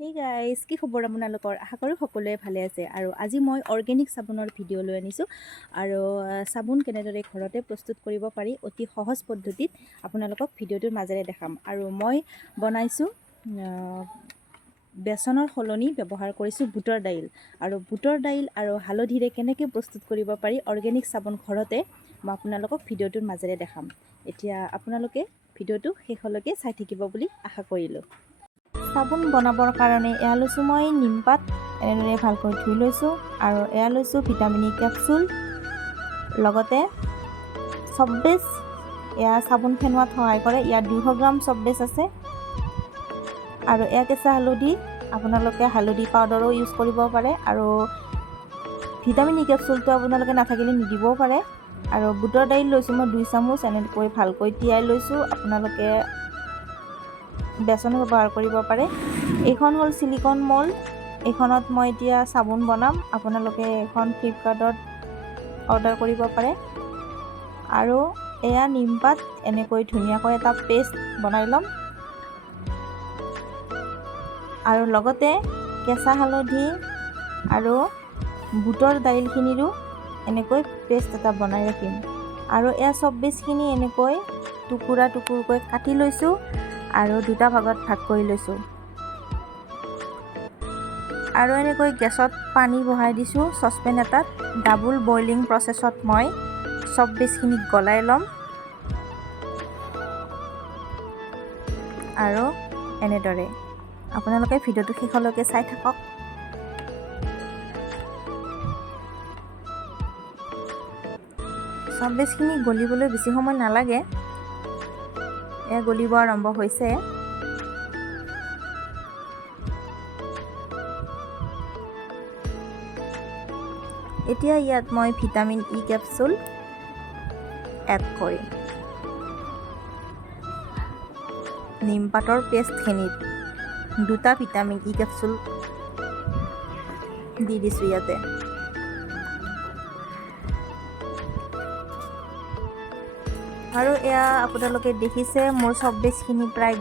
Hey guys, কি খবৰ আপোনালোকৰ? আশা কৰোঁ সকলোৱে ভালে আছে। আৰু আজি মই অৰ্গেনিক চাবোনৰ ভিডিঅ' লৈ আনিছোঁ। আৰু চাবোন কেনেদৰে ঘৰতে প্ৰস্তুত কৰিব পাৰি অতি সহজ পদ্ধতিত আপোনালোকক ভিডিঅ'টোৰ মাজেৰে দেখাম। আৰু মই বনাইছোঁ বেচনৰ সলনি ব্যৱহাৰ কৰিছোঁ বুটৰ দাইল। আৰু বুটৰ দাইল আৰু হালধিৰে কেনেকৈ প্ৰস্তুত কৰিব পাৰি অৰ্গেনিক চাবোন ঘৰতে মই আপোনালোকক ভিডিঅ'টোৰ মাজেৰে দেখাম। এতিয়া আপোনালোকে ভিডিঅ'টো শেষলৈকে চাই থাকিব বুলি আশা কৰিলোঁ। চাবোন বনাবৰ কাৰণে এয়া লৈছোঁ মই নিমপাত, এনেদৰে ভালকৈ ধুই লৈছোঁ। আৰু এয়া লৈছোঁ ভিটামিন ই কেপচুল, লগতে চব্বেজ, এয়া চাবোন ফেনোৱাত সহায় কৰে। ইয়াত 200 গ্ৰাম চব্বেজ আছে। আৰু এয়া কেঁচা হালধি, আপোনালোকে হালধি পাউডাৰো ইউজ কৰিব পাৰে। আৰু ভিটামিন ই কেপচুলটো আপোনালোকে নাথাকিলে নিদিবও পাৰে। আৰু বুটৰ দাইল লৈছোঁ মই 2 চামুচ, এনেকৈ ভালকৈ তিয়াই লৈছোঁ। আপোনালোকে বেচনো ব্যৱহাৰ কৰিব পাৰে। এইখন হ'ল চিলিকন মল্ড, এইখনত মই এতিয়া চাবোন বনাম। আপোনালোকে এখন ফ্লিপকাৰ্টত অৰ্ডাৰ কৰিব পাৰে। আৰু এয়া নিমপাত, এনেকৈ ধুনীয়াকৈ এটা পেষ্ট বনাই ল'ম। আৰু লগতে কেঁচা হালধি আৰু বুটৰ দাইলখিনিৰো এনেকৈ পেষ্ট এটা বনাই ৰাখিম। আৰু এয়া চব্বেজখিনি এনেকৈ টুকুৰা টুকুৰকৈ কাটি লৈছোঁ আৰু দুটা ভাগত ভাগ কৰি লৈছোঁ। আৰু এনেকৈ গেছত পানী বহাই দিছোঁ চচপেন এটাত। ডাবল বইলিং প্ৰচেছত মই চব্বেজখিনি গলাই ল'ম। আৰু এনেদৰে আপোনালোকে ভিডিঅ'টো শেষলৈকে চাই থাকক। চব্বেজখিনি গলিবলৈ বেছি সময় নালাগে, এয়া গলিব আৰম্ভ হৈছে। এতিয়া ইয়াত মই ভিটামিন ই কেপচুল এড কৰিম। নিমপাতৰ পেষ্টখিনিত 2টা ভিটামিন ই কেপচুল দি দিছোঁ ইয়াতে। আৰু এয়া আপোনালোকে দেখিছে মোৰ চব্বেজখিনি প্ৰায়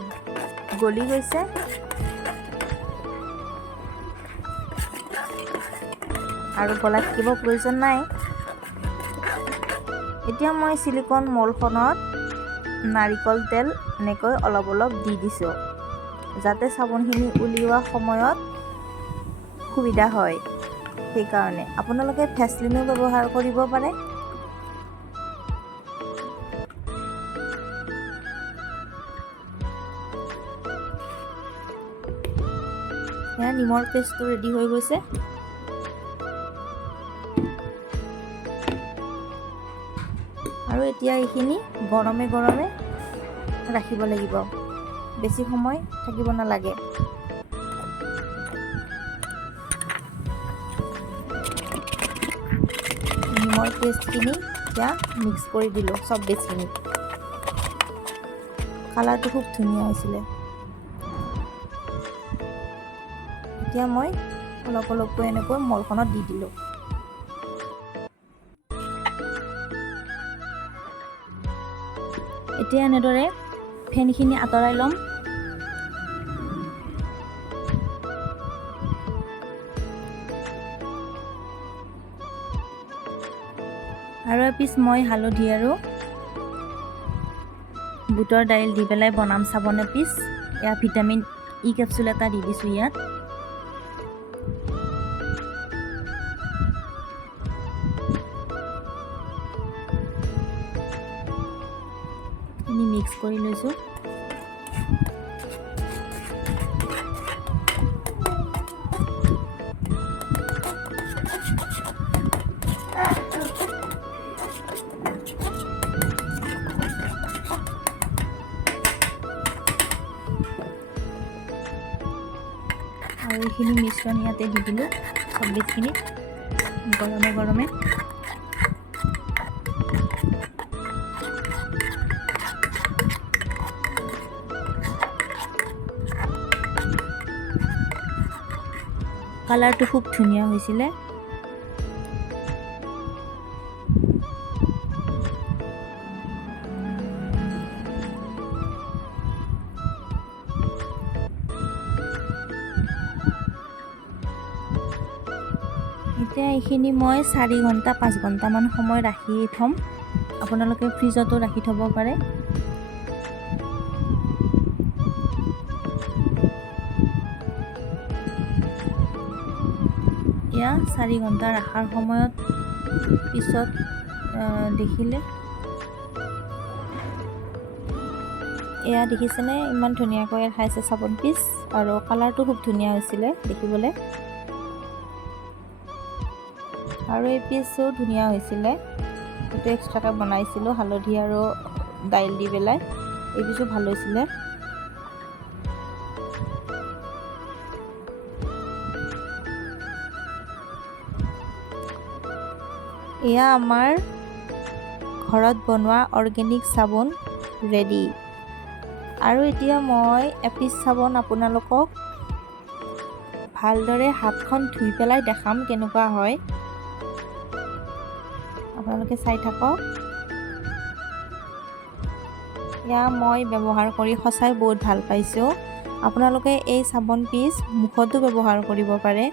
গলি গৈছে। আৰু গলাই থাকিব প্ৰয়োজন নাই। এতিয়া মই চিলিকন মলখনত নাৰিকল তেল এনেকৈ অলপ অলপ দি দিছোঁ, যাতে চাবোনখিনি উলিওৱা সময়ত সুবিধা হয়। সেইকাৰণে আপোনালোকে ভেচলিনো ব্যৱহাৰ কৰিব পাৰে। এয়া নিমৰ পেষ্টটো ৰেডি হৈ গৈছে। আৰু এতিয়া এইখিনি গৰমে গৰমে ৰাখিব লাগিব, বেছি সময় থাকিব নালাগে। নিমৰ পেষ্টখিনি এতিয়া মিক্স কৰি দিলোঁ চব্বেজখিনি। কালাৰটো খুব ধুনীয়া হৈছিলে। এতিয়া মই অলপ অলপকৈ এনেকৈ মলখনত দি দিলোঁ। এতিয়া এনেদৰে ফেনখিনি আঁতৰাই ল'ম। আৰু এপিচ মই হালধি আৰু বুটৰ দাইল দি পেলাই বনাম চাবোন এপিচ। এয়া ভিটামিন ই কেপচুল এটা দি দিছোঁ ইয়াত। মিক্স কৰি লৈছোঁ। আৰু এইখিনি মিশ্ৰণ ইয়াতে দি দিলোঁ চব্বেজখিনিত গৰমে গৰমে। কালাৰটো খুব ধুনীয়া হৈছিলে। এতিয়া এইখিনি মই 4 ঘণ্টা 5 ঘণ্টামান সময় ৰাখি থ'ম। আপোনালোকে ফ্ৰিজতো ৰাখি থ'ব পাৰে। এয়া 4 ঘণ্টা ৰখাৰ সময়ত পিছত দেখিলে এয়া দেখিছেনে ইমান ধুনীয়াকৈ খাইছে চাবোন পিচ আৰু কালাৰটো খুব ধুনীয়া হৈছিলে দেখিবলৈ। আৰু এই পিচো ধুনীয়া হৈছিলে, এইটো এক্সট্ৰাকৈ বনাইছিলোঁ হালধি আৰু দাইল দি পেলাই। এই পিচো ভাল হৈছিলে। এয়া আমাৰ ঘৰত বনোৱা অৰ্গেনিক চাবোন ৰেডি। আৰু এতিয়া মই এপিচ চাবোন আপোনালোকক ভালদৰে হাতখন ধুই পেলাই দেখাম কেনেকুৱা হয়। আপোনালোকে চাই থাকক। এয়া মই ব্যৱহাৰ কৰি সঁচাই বহুত ভাল পাইছোঁ। আপোনালোকে এই চাবোন পিচ মুখতো ব্যৱহাৰ কৰিব পাৰে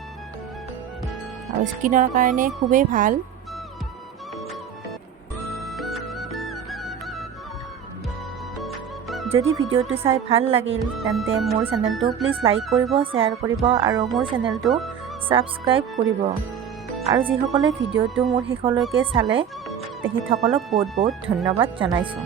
আৰু স্কিনৰ কাৰণে খুবেই ভাল। যদি ভিডিঅ'টো চাই ভাল লাগিল তেন্তে মোৰ চেনেলটো প্লিজ লাইক কৰিব, শ্বেয়াৰ কৰিব আৰু মোৰ চেনেলটো ছাবস্ক্ৰাইব কৰিব। আৰু যিসকলে ভিডিঅ'টো মোৰ শেষলৈকে চালে তেখেতসকলক বহুত বহুত ধন্যবাদ জনাইছোঁ।